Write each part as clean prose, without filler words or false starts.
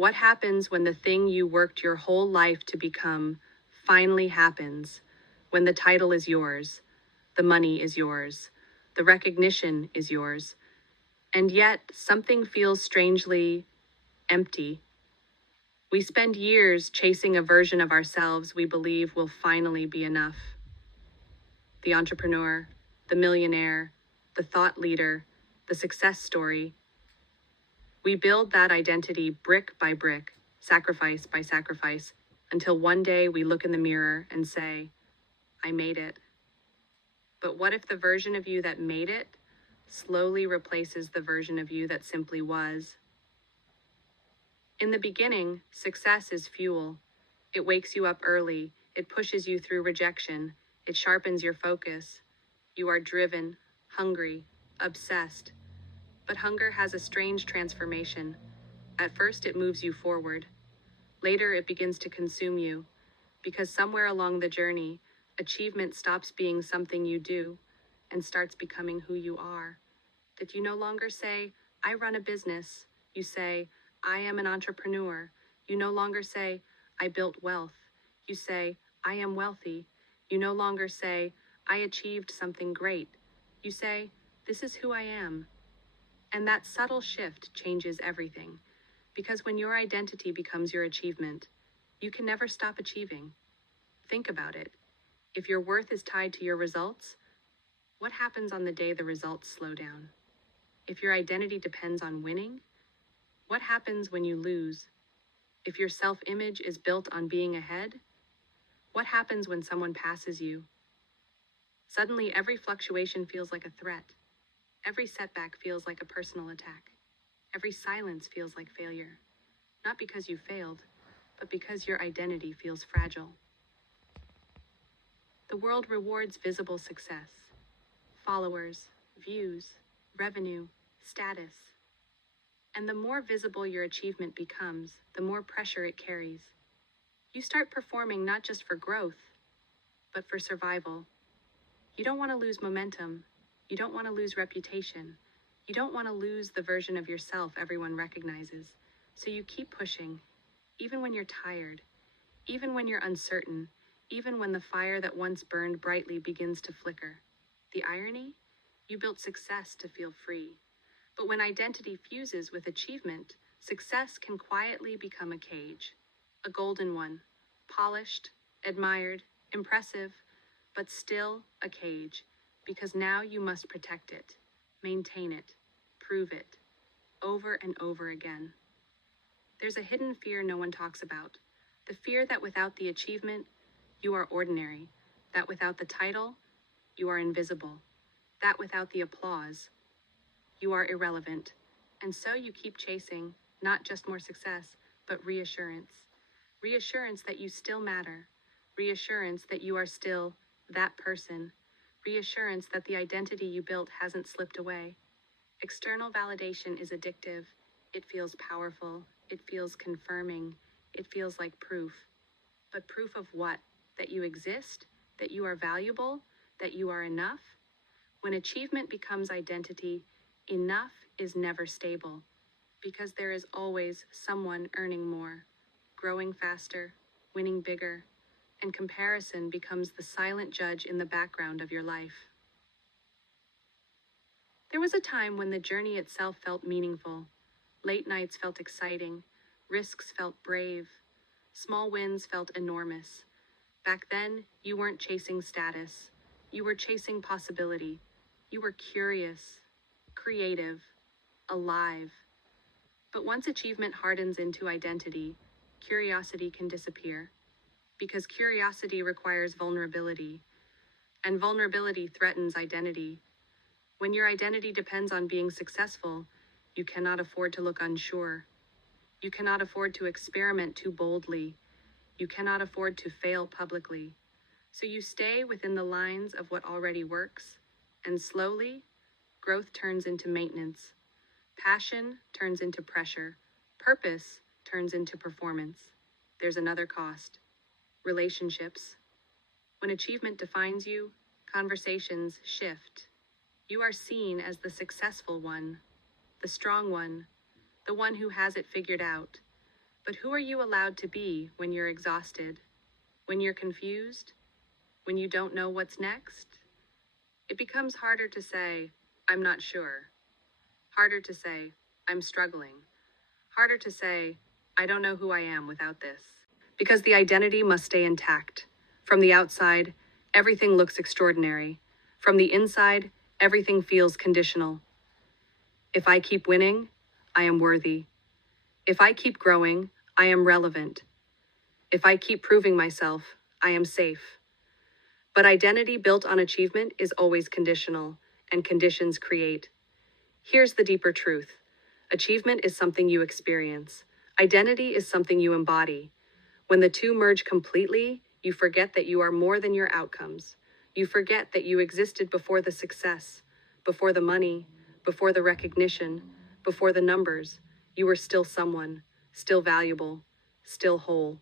What happens when the thing you worked your whole life to become finally happens? When the title is yours, the money is yours, the recognition is yours, and yet something feels strangely empty. We spend years chasing a version of ourselves we believe will finally be enough. The entrepreneur, the millionaire, the thought leader, the success story. We build that identity brick by brick, sacrifice by sacrifice, until one day we look in the mirror and say, I made it. But what if the version of you that made it slowly replaces the version of you that simply was? In the beginning, success is fuel. It wakes you up early. It pushes you through rejection. It sharpens your focus. You are driven, hungry, obsessed. But hunger has a strange transformation. At first, it moves you forward. Later, it begins to consume you. Because somewhere along the journey, achievement stops being something you do and starts becoming who you are. That you no longer say, I run a business. You say, I am an entrepreneur. You no longer say, I built wealth. You say, I am wealthy. You no longer say, I achieved something great. You say, this is who I am. And that subtle shift changes everything. Because when your identity becomes your achievement, you can never stop achieving. Think about it. If your worth is tied to your results, what happens on the day the results slow down? If your identity depends on winning, what happens when you lose? If your self-image is built on being ahead, what happens when someone passes you? Suddenly, every fluctuation feels like a threat. Every setback feels like a personal attack. Every silence feels like failure. Not because you failed, but because your identity feels fragile. The world rewards visible success. Followers, views, revenue, status. And the more visible your achievement becomes, the more pressure it carries. You start performing not just for growth, but for survival. You don't want to lose momentum. You don't want to lose reputation. You don't want to lose the version of yourself everyone recognizes. So you keep pushing, even when you're tired, even when you're uncertain, even when the fire that once burned brightly begins to flicker. The irony? You built success to feel free. But when identity fuses with achievement, success can quietly become a cage. A golden one, polished, admired, impressive, but still a cage, because now you must protect it, maintain it, prove it, over and over again. There's a hidden fear no one talks about. The fear that without the achievement, you are ordinary. That without the title, you are invisible. That without the applause, you are irrelevant. And so you keep chasing, not just more success, but reassurance. Reassurance that you still matter. Reassurance that you are still that person. Reassurance that the identity you built hasn't slipped away. External validation is addictive. It feels powerful. It feels confirming. It feels like proof. But proof of what? That you exist? That you are valuable? That you are enough? When achievement becomes identity, enough is never stable, because there is always someone earning more, growing faster, winning bigger, and comparison becomes the silent judge in the background of your life. There was a time when the journey itself felt meaningful. Late nights felt exciting, risks felt brave, small wins felt enormous. Back then, you weren't chasing status. You were chasing possibility. You were curious, creative, alive. But once achievement hardens into identity, curiosity can disappear. Because curiosity requires vulnerability, and vulnerability threatens identity. When your identity depends on being successful, you cannot afford to look unsure. You cannot afford to experiment too boldly. You cannot afford to fail publicly. So you stay within the lines of what already works, and slowly, growth turns into maintenance. Passion turns into pressure. Purpose turns into performance. There's another cost. Relationships. When achievement defines you, conversations shift. You are seen as the successful one, the strong one, the one who has it figured out. But who are you allowed to be when you're exhausted, when you're confused, when you don't know what's next? It becomes harder to say, I'm not sure. Harder to say, I'm struggling. Harder to say, I don't know who I am without this. Because the identity must stay intact. From the outside, everything looks extraordinary. From the inside, everything feels conditional. If I keep winning, I am worthy. If I keep growing, I am relevant. If I keep proving myself, I am safe. But identity built on achievement is always conditional, and conditions create. Here's the deeper truth. Achievement is something you experience. Identity is something you embody. When the two merge completely, you forget that you are more than your outcomes. You forget that you existed before the success, before the money, before the recognition, before the numbers. You were still someone, still valuable, still whole.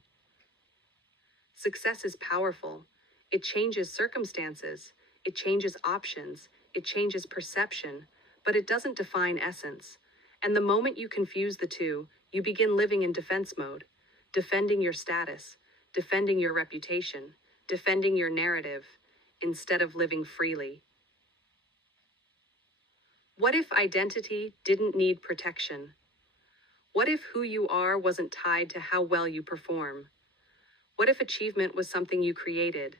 Success is powerful. It changes circumstances. It changes options. It changes perception. But it doesn't define essence. And the moment you confuse the two, you begin living in defense mode, defending your status, defending your reputation, defending your narrative, instead of living freely. What if identity didn't need protection? What if who you are wasn't tied to how well you perform? What if achievement was something you created,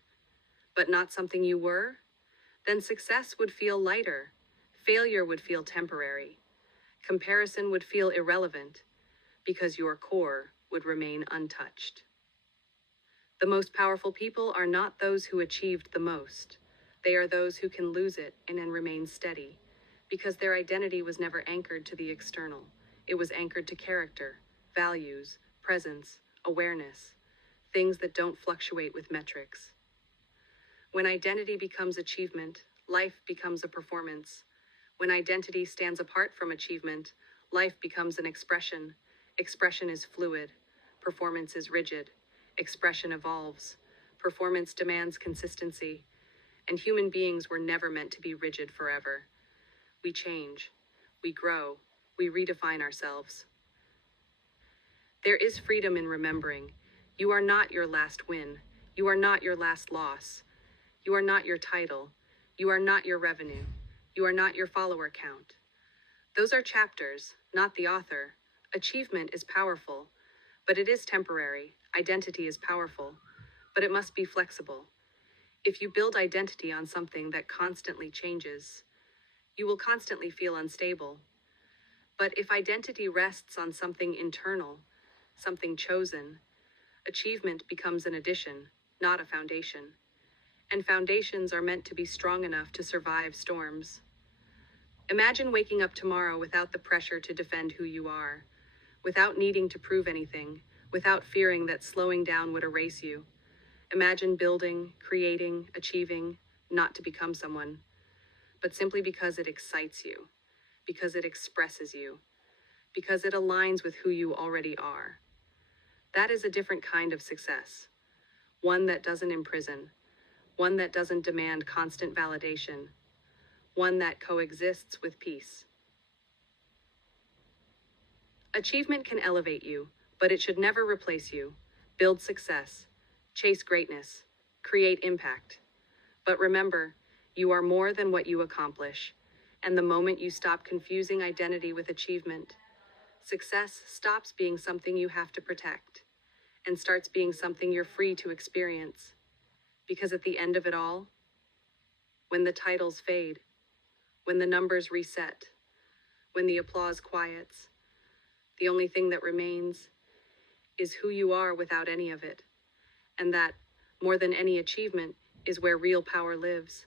but not something you were? Then success would feel lighter. Failure would feel temporary. Comparison would feel irrelevant, because your core would remain untouched. The most powerful people are not those who achieved the most. They are those who can lose it and then remain steady, because their identity was never anchored to the external. It was anchored to character, values, presence, awareness, things that don't fluctuate with metrics. When identity becomes achievement, life becomes a performance. When identity stands apart from achievement, life becomes an expression. Expression is fluid. Performance is rigid. Expression evolves. Performance demands consistency. And human beings were never meant to be rigid forever. We change. We grow. We redefine ourselves. There is freedom in remembering. You are not your last win. You are not your last loss. You are not your title. You are not your revenue. You are not your follower count. Those are chapters, not the author. Achievement is powerful, but it is temporary. Identity is powerful, but it must be flexible. If you build identity on something that constantly changes, you will constantly feel unstable. But if identity rests on something internal, something chosen, achievement becomes an addition, not a foundation. And foundations are meant to be strong enough to survive storms. Imagine waking up tomorrow without the pressure to defend who you are, without needing to prove anything, without fearing that slowing down would erase you. Imagine building, creating, achieving, not to become someone, but simply because it excites you, because it expresses you, because it aligns with who you already are. That is a different kind of success, one that doesn't imprison, one that doesn't demand constant validation, one that coexists with peace. Achievement can elevate you, but it should never replace you. Build success, chase greatness, create impact. But remember, you are more than what you accomplish. And the moment you stop confusing identity with achievement, success stops being something you have to protect and starts being something you're free to experience. Because at the end of it all, when the titles fade, when the numbers reset, when the applause quiets, the only thing that remains is who you are without any of it. And that, more than any achievement, is where real power lives.